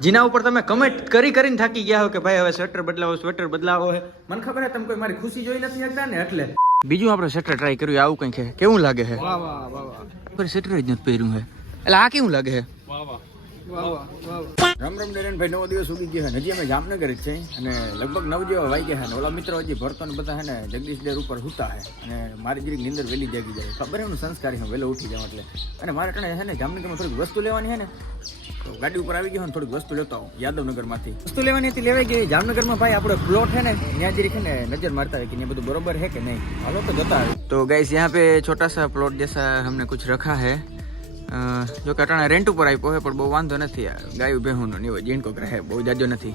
જેના ઉપર તમે કમેન્ટ કરી કરીને થાકી ગયા હો કે ભાઈ હવે સ્વેટર બદલાવો સ્વેટર બદલાવો હે. મને ખબર હે તમે કોઈ મારી ખુશી જોઈ નથી શકતા ને એટલે. બીજું આપણે સ્વેટર ટ્રાય કર્યું આવું કંઈક કેવું લાગે હે? વાહ વાહ વાહ વાહ. સ્વેટર જ નથી પહેર્યું હે. એટલે આ કેવું લાગે વાહ વાહ વાહ. રામ રામ ભાઈ નવો દિવસ ઉગી ગયો હજી અમે જામનગર જ છે અને લગભગ નવ જેવા વાઈ ગયા ને ઓલા મિત્રો હજી ભરતો ને બધા હે ને જગદીશ દેર ઉપર સૂતા હે અને મારી જરીક નીંદર વહેલી જાગી જાય. ખબર એમનું સંસ્કારી હું વહેલો ઉઠી જાઉં એટલે. અને મારે ટાણે છે ને જામનગરમાં થોડીક વસ્તુ લેવાની હે ને તો ગાડી ઉપર આવી ગયો ને થોડીક વસ્તુ લેતો આવું યાદવનગરમાંથી. વસ્તુ લેવાની હતી લેવાઈ ગઈ જામનગરમાં ભાઈ આપણો પ્લોટ હે ને ત્યાં જરી હે ને નજર મારતા હોય કે ને બધું બરોબર હે કે નહીં? હાલો તો જતા તો ગાઈસ યહાં પે છોટા સા પ્લોટ જૈસા હમને કુછ રખા હે. જો કે અટાણે રેન્ટ ઉપર આપ્યો છે પણ બહુ વાંધો નથી. ગાયું ભેહુંનો નહીં હોય જીણકો રહે બહુ જાજો નથી.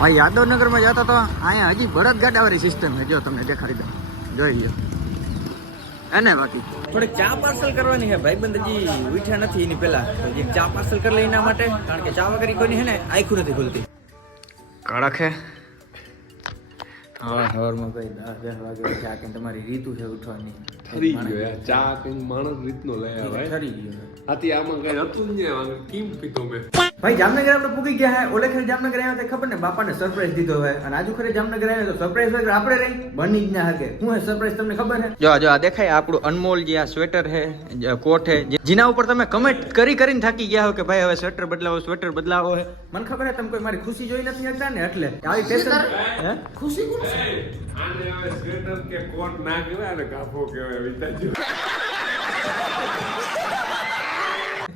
હા યાદવનગરમાં જતા તો અહીંયા હજી બળદ ગાડાવાળી સિસ્ટમ છે જો તમને દેખાડી દો જોઈ લો એને બાકી. થોડીક ચા પાર્સલ કરવાની છે. ભાઈબંધ હજી ઉઠ્યા નથી એની પહેલા. હજી ચા પાર્સલ કરી લે એના માટે કારણ કે ચા વગર કોઈની છે ને આખું નથી ખુલતી. કડક હે. હા સવારમાં ભાઈ દસ દસ વાગે ચા કે તમારી રીતુ છે ઉઠવાની. ઠરી ગયો યાર ચા કઈ માણસ રીતનો લઈ આવે. ઠરી ગયો. આથી આમાં કઈ હતું જ નહીં કેમ પીધો મેં? ભાઈ જામનગર આપણે પૂગી ગયા હે. ઓલે ખરે જામનગર આવ્યા તે ખબર ને? બાપાને સરપ્રાઈઝ દીધો હોય અને આજુ ખરે જામનગર આવ્યા તો સરપ્રાઈઝ વગર આપણે રહી? બની જ ના હકે. હું હે સરપ્રાઈઝ તમને ખબર હે? જો જો આ દેખાય આપણું અનમોલ જે આ સ્વેટર હે કોટ હે જેના ઉપર તમે કમેન્ટ કરી કરીને થાકી ગયા હો કે ભાઈ હવે સ્વેટર બદલાવો સ્વેટર બદલાવો હે. મને ખબર હે તમે કોઈ મારી ખુશી જોઈ નથી શકતા ને? એટલે આવી ફેશન હે? આને હવે સ્વેટર કે કોટ ના કહેવાય અને કાફો કહેવાય. વિચારજો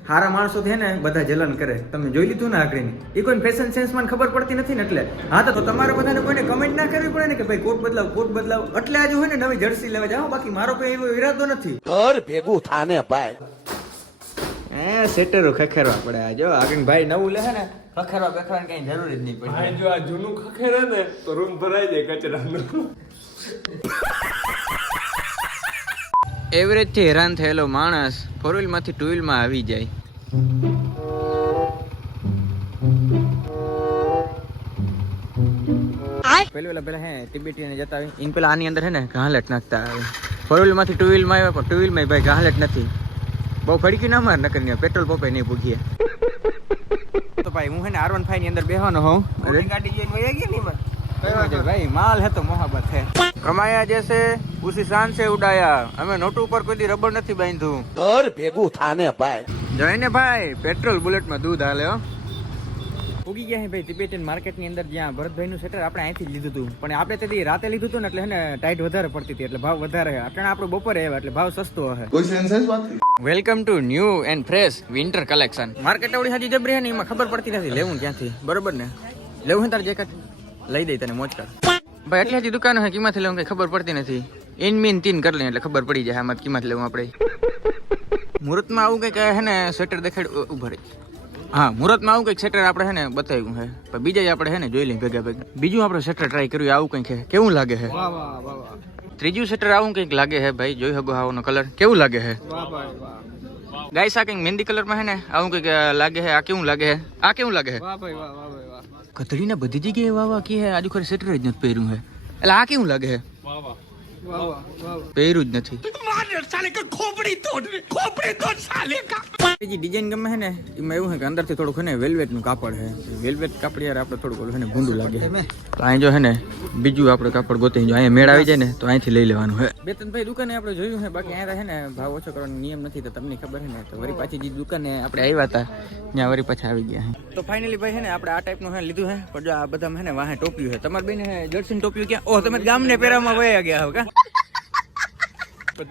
હારા માણસો છે ને બધા જલન કરે. તમે જોઈ લીધું ને આકડીની એ કોઈ ફેશન સેન્સમાં ખબર પડતી નથી ને એટલે. હા તો તમારે બધાને કોઈને કમેન્ટ ના કરવી પડે ને કે ભાઈ કોટ બદલાવ કોટ બદલાવ. એટલે આજે હોય ને નવી જર્સી લેવા જાઓ. બાકી મારો કોઈ એવો ઈરાદો નથી. ઘર ભેગું થાને ભાઈ. હે સેટરો ખખેરવા પડે આ. જો આગળ ભાઈ નવું લે ને ખખેરવા બેખવાની કઈ જરૂર જ નહીં પડે. ભાઈ જો આ જૂનું ખખેરે ને તો રૂમ ભરાઈ જાય કચરાનો. એવરેજથી હેરાન થયેલો માણસ ફોર વ્હીલમાંથી ટુ વ્હીલમાં આવી જાય. પેલું પેલા પેલા હે તિબેટી ને જતા આવી. ઇન પેલા આની અંદર હે ને ઘાલેટ નાખતા આવે. ફોર વ્હીલમાંથી ટુ વ્હીલમાં આવ્યા પણ ટુ વ્હીલમાં ભાઈ ઘાલેટ નથી. બહુ ફડકી ના માર નકર ને પેટ્રોલ પંપે નહીં પૂગીએ તો ભાઈ હું હે ને આર વન ફાઈવની અંદર બેહવાનો હોઉં. ગાડી જોઈને વહી ગઈ ની ભાઈ માલ હે તો મોહબ્બત હે. કમાયા જैसे ઉસી શાન છે ઉડાયા. અમે નોટ ઉપર કોઈ રબર નથી બાંધ્યું. ઘર ભેગું થાને ભાઈ. જોઈને ભાઈ પેટ્રોલ બુલેટમાં દૂધ હાલે હો. ઉગી ગયા ભાઈ તિબેટન માર્કેટની અંદર જ્યાં ભરતભાઈ નું સેટર આપણે અહીંથી લીધું હતું. પણ આપણે તેથી રાતે લીધું હતું ને એટલે ને ટાઈટ વધારે પડતી હતી એટલે ભાવ વધારે આપણે આપણું બપોરે આવ્યા એટલે ભાવ સસ્તો હશે કોઈ સેન્સેસ વાત welcome to new and fresh winter collection market આવડી હજી જબરી હે ને એમાં ખબર પડતી નથી. લેવું ક્યાંથી? બરોબર ને? લેવું તાર જેકેટ લઈ દઈ તને મોજ કર ભાઈ એટલે હજી દુકાન હોય કિંમતથી લેવું? કઈ ખબર પડતી નથી. ઇન મીન તીન કરી લે એટલે ખબર પડી જાય આમાં કિંમત લેવું આપણે. મુહૂર્તમાં આવું કંઈક હે ને સ્વેટર દેખાડ ઊભા રહી. હા મુહૂર્તમાં આવું કંઈક સ્વેટર આપણે હે ને બતાવ્યું હે. પણ બીજા આપણે હે ને જોઈ લઈએ ભેગા ભેગા. બીજું આપણે સ્વેટર ટ્રાય કર્યું આવું કંઈક હે. કેવું લાગે હે? વાહ વાહ વાહ વાહ. ત્રીજું સ્વેટર આવું કંઈક લાગે હે ભાઈ? જોઈ શકો આવાનો કલર કેવું લાગે હે? વાહ ભાઈ વાહ. ગાઈસ આ કંઈક મહેંદી કલરમાં હે ને આવું કંઈક અ, લાગે હે. આ કેવું લાગે હે? આ કેવું લાગે હે? વાહ ભાઈ વાહ વાહ ભાઈ વાહ. કથળીને બધી જગ્યાએ વાહ વાહ કી હે આજુ ખરે સ્વેટર જ નથી પહેર્યું હે. એટલે આ કેવું લાગે હે? વાહ વાહ વાહ વાહ. પહેર્યું જ નથી. ડિઝાઇન ગમે છે ને એમાં એવું છે કે અંદરથી થોડુંક છે ને વેલ્વેટનું કાપડ છે. વેલ્વેટ કાપડ યાર આપણે થોડુંક ઓલું છે ને ભૂંડું લાગે. તો અહીં જો છે ને બીજું આપણે કાપડ ગોતી જો અહીંયા મેળ આવી જાય ને તો અહીંથી લઈ લેવાનું છે. બે ત્રણ ભાઈ દુકાને આપણે જોયું છે બાકી અહીંયા છે ને ભાવ ઓછો કરવાનો નિયમ નથી તો તમને ખબર છે ને તો વરી પાછી જે દુકાને આપણે આવ્યા હતા ત્યાં વરી પાછા આવી ગયા તો ફાઇનલી ભાઈ છે ને આપણે આ ટાઈપનું હે લીધું છે પણ જો આ બધા છે ને વાહે ટોપ્યું છે. તમારે બેન જર્સી ટોપ્યું ક્યાં? ઓ તમે ગામને પહેરામાં વયા ગયા હો કા?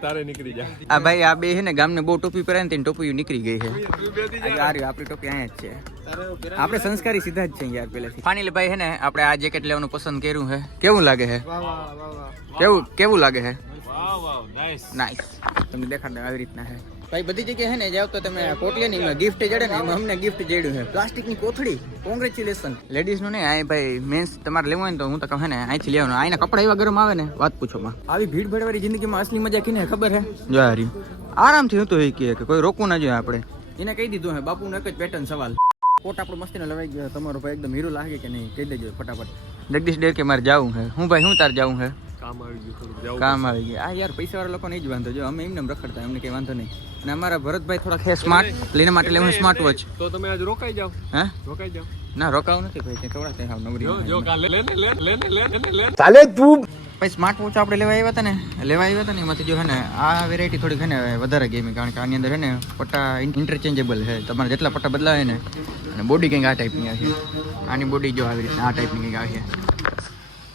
તારે નીકળી જા. આ ભાઈ આ બે છે ને ગામને બહુ ટોપી પહેરાય ને તેની ટોપી નીકળી ગઈ છે. આ રહ્યું, આપણી ટોપી અહીંયા જ છે. આપણે સંસ્કારી સીધા જ છે યાર પહેલેથી. ફાનિલ ભાઈ છે ને આપણે આ જેકેટ લેવાનું પસંદ કર્યું છે. કેવું લાગે છે? કેવું કેવું લાગે છે? નાઈસ તમને દેખાડ આવી રીતના છે. ભાઈ બધી જગ્યાએ છે ને જાવ તો તમે કોટ લે ને એમાં ગિફ્ટ જડે ને એમાં અમને ગિફ્ટ જડ્યું છે. પ્લાસ્ટિકની કોથળી કોંગ્રેચ્યુલેશન લેડીઝનું ને આ ભાઈ મેન્સ તમારે લેવું હોય ને તો હું તો કહું ને અહીંથી લેવાનું. આના કપડા એવા ગરમ આવે ને વાત પૂછો માં. આવી ભીડ ભેડવાળી જિંદગીમાં અસલી મજા કીને ખબર હે? જો આ રહ્યું આરામથી હું તો એ કહે કે કોઈ રોકવું ના જોઈએ આપણે. એને કહી દીધું હે બાપુનો એક જ પેટર્ન સવાલ. કોટ આપણો મસ્તીનો લવાઈ ગયો તમારો ભાઈ એકદમ હીરો લાગે કે નહીં? કહી દેજો ફટાફટ. જગદીશ ડેર કે મારે જાવું હે. હું ભાઈ હું તાર જાવું હે? કામ આવી ગયું આ યાર પૈસાવાળા લોકોને એ જ વાંધો. જો અમે એમને રખડતા એમને કઈ વાંધો નહીં. અને અમારા ભરતભાઈ થોડા ખે સ્માર્ટ લઈને માટે લેવું સ્માર્ટ વોચ તો તમે આજ રોકાઈ જાઓ. હે? રોકાઈ જાઓ. ના રોકાવું નથી ભાઈ ત્યાં થોડા ત્યાં નબળી જો કાલે લે લે લે લે લે લે ચાલે તું. ભાઈ સ્માર્ટ વોચ આપણે લેવા આવ્યા હતા ને લેવા આવ્યા હતા ને એમાંથી જો હે ને આ વેરાયટી થોડીક હે ને વધારે ગેમી કારણ કે આની અંદર હે ને પટ્ટા ઇન્ટરચેન્જેબલ છે. તમારે જેટલા પટ્ટા બદલાય ને અને બોડી કંઈક આ ટાઈપની આવે આની બોડી જો આવી રીતના આ ટાઈપની કંઈક આવે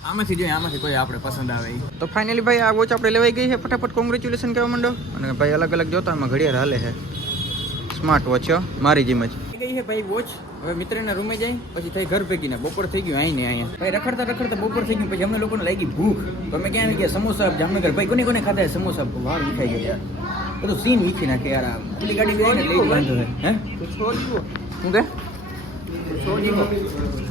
આમાંથી જોઈએ આમાંથી કોઈ આપણે પસંદ આવે ઈ. તો ફાઇનલી ભાઈ આ વોચ આપણે લેવાઈ ગઈ છે. ફટાફટ કોંગ્રેચ્યુલેશન કહેવા માંડો. અને ભાઈ અલગ અલગ જોતા એમાં ઘડિયાળ હાલે છે. સ્માર્ટ વોચ છે મારી જેમ જ. ગઈ છે ભાઈ વોચ હવે મિત્રના રૂમે જાય પછી થઈ ઘર ભેગીને બપોર થઈ ગયું અહીં ને અહીંયા. ભાઈ રખડતા રખડતા બપોર થઈ ગયું પછી અમને લોકોને લાગી ભૂખ. તો અમે ક્યાં આવી ગયા? સમોસા જામનગર. ભાઈ કોને કોને ખાધા છે સમોસા? વાર વિખાઈ ગયા યાર. બધું સીન વીખી નાખે યાર આ. પેલી ગાડી ગઈ ને લઈ જ વાંધો છે હે? શું કે?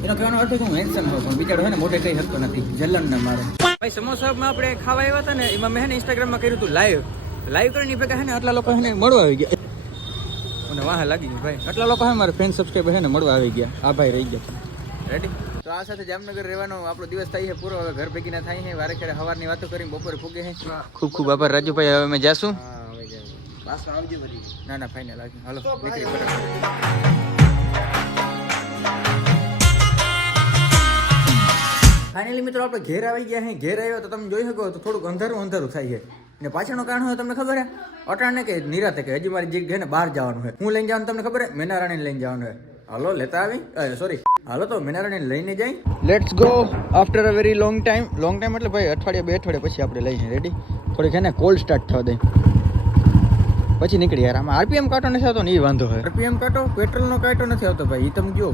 એનો કહેવાનો અર્થ કે હું હેન્સન હોઉં પણ બિચારો છે ને મોટે કઈ શકતો નથી. જલન ને મારે. ભાઈ સમોસામાં આપણે ખાવા આવ્યા હતા ને એમાં મેં છે ઇન્સ્ટાગ્રામમાં કર્યું હતું લાઈવ લાઈવ કરીને ભેગા હે ને આટલા લોકો હે ને મળવા આવી ગયા. મને વાહ લાગી ગઈ ભાઈ. આટલા લોકો હે મારે ફેન સબસ્ક્રાઈબર હે ને મળવા આવી ગયા. આ ભાઈ રહી ગયા. રેડી તો આ સાથે જામનગર રહેવાનો આપણો દિવસ થાય છે પૂરો. હવે ઘર ભેગી ના થાય છે વારે સવારની વાતો કરીને બપોરે ફૂગે છે. ખૂબ ખૂબ આભાર રાજુભાઈ. હવે અમે જાશું? ના ના ફાઇનલ આવી હાલો નીકળી ફાઇનલી મિત્રો આપણે ઘેર આવી ગયા અહીં ઘેર આવ્યો તો તમે જોઈ શકો, તો થોડુંક અંધારું અંધારું થાય છે. ને પાછળનું કારણ હોય તમને ખબર હે? અટાણે કે નિરાતે કે હજી મારી છે ને બહાર જવાનું છે. હું લઈને જવાનું તમને ખબર હે? મેનારાણી લઈને જવાનું છે. હાલો, લેતા આવી? સોરી હાલો, તો મેનારાણી લઈને જાય let's go after a very long time long time એટલે ભાઈ અઠવાડિયા, બે અઠવાડિયા પછી આપણે લઈએ રેડી થોડીક ને કોલ્ડ સ્ટાર્ટ થવા દે. પછી નીકળી યાર. આમાં આરપીએમ કાંટો નથી આવતો ને એ વાંધો હોય. આરપીએમ કાંટો પેટ્રોલનો કાંટો નથી આવતો ભાઈ એ તમે જો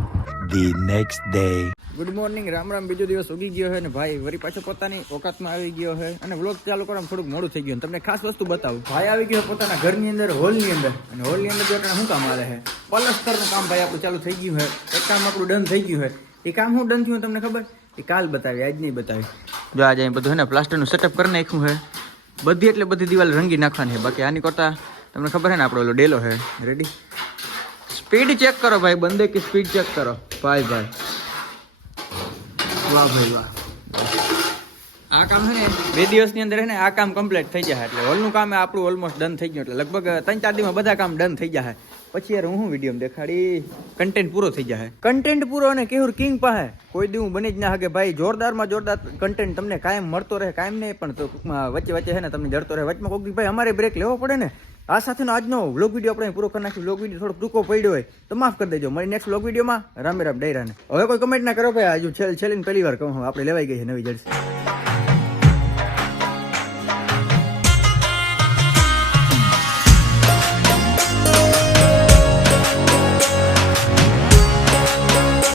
the next day good morning Ram Ram બીજો દિવસ ઉગી ગયો છે ને ભાઈ વરી પાછો પોતાની ઓકાતમાં આવી ગયો છે. અને વ્લોગ ચાલુ કરવામાં થોડુંક મોડું થઈ ગયું. તમને ખાસ વસ્તુ બતાવું. ભાઈ આવી ગયો પોતાના ઘરની અંદર હોલની અંદર. અને હોલની અંદર જો શું કામ આવે છે? પલસ્તરનું કામ ભાઈ આપણું ચાલુ થઈ ગયું છે. એક કામ આપણું ડન થઈ ગયું છે. એ કામ શું ડન થયું તમને ખબર? એ કાલ બતાવી આજ નહીં બતાવી. જો આજે બધું હે ને પ્લાસ્ટરનું સેટઅપ કરી નાખ્યું છે. બધી એટલે બધી દિવાલ રંગી નાખવાની છે. બાકી આની કરતાં તમને ખબર છે ને આપણો ઓલો ડેલો છે? રેડી સ્પીડ ચેક કરો ભાઈ, બંદે કે સ્પીડ ચેક કરો? ભાઈ ભાઈ. વાહ ભાઈ, વાહ. આ કામ છે ને બે દિવસની અંદર છે ને આ કામ કમ્પ્લીટ થઈ જાય એટલે હોલનું કામ આપણું ઓલમોસ્ટ ડન થઈ ગયું એટલે લગભગ ત્રણ ચાર દિવસમાં બધા કામ ડન થઈ જાય. પછી યાર હું વીડિયો દેખાડી? કન્ટેન્ટ પૂરો થઈ જાય. કન્ટેન્ટ પૂરો અને કેહુર કિંગ પાસે. કોઈ દી હું બની જ ના હકે ભાઈ, જોરદારમાં જોરદાર કન્ટેન્ટ તમને કાયમ મળતો રહે, કાયમ નહીં, પણ વચ્ચે વચ્ચે છે ને તમને જડતો રહે. વચમાં કોઈક ભાઈ, અમારે બ્રેક લેવો પડે ને? આ સાથેનો આજનો વ્લોગ વીડિયો આપણે પૂરો કરી નાખ્યો વ્લોગ વીડિયો થોડો ટૂંકો પડ્યો હોય, તો માફ કરી દેજો. મારી નેક્સ્ટ વ્લોગ વિડીયોમાં રામે રામ ડાયરાને. હવે કોઈ કમેન્ટ ના કરો ભાઈ હજુ છેલ્લે છેલ્લે પહેલી વાર કહું આપણે લેવાઈ ગઈ છે નવી જર્સી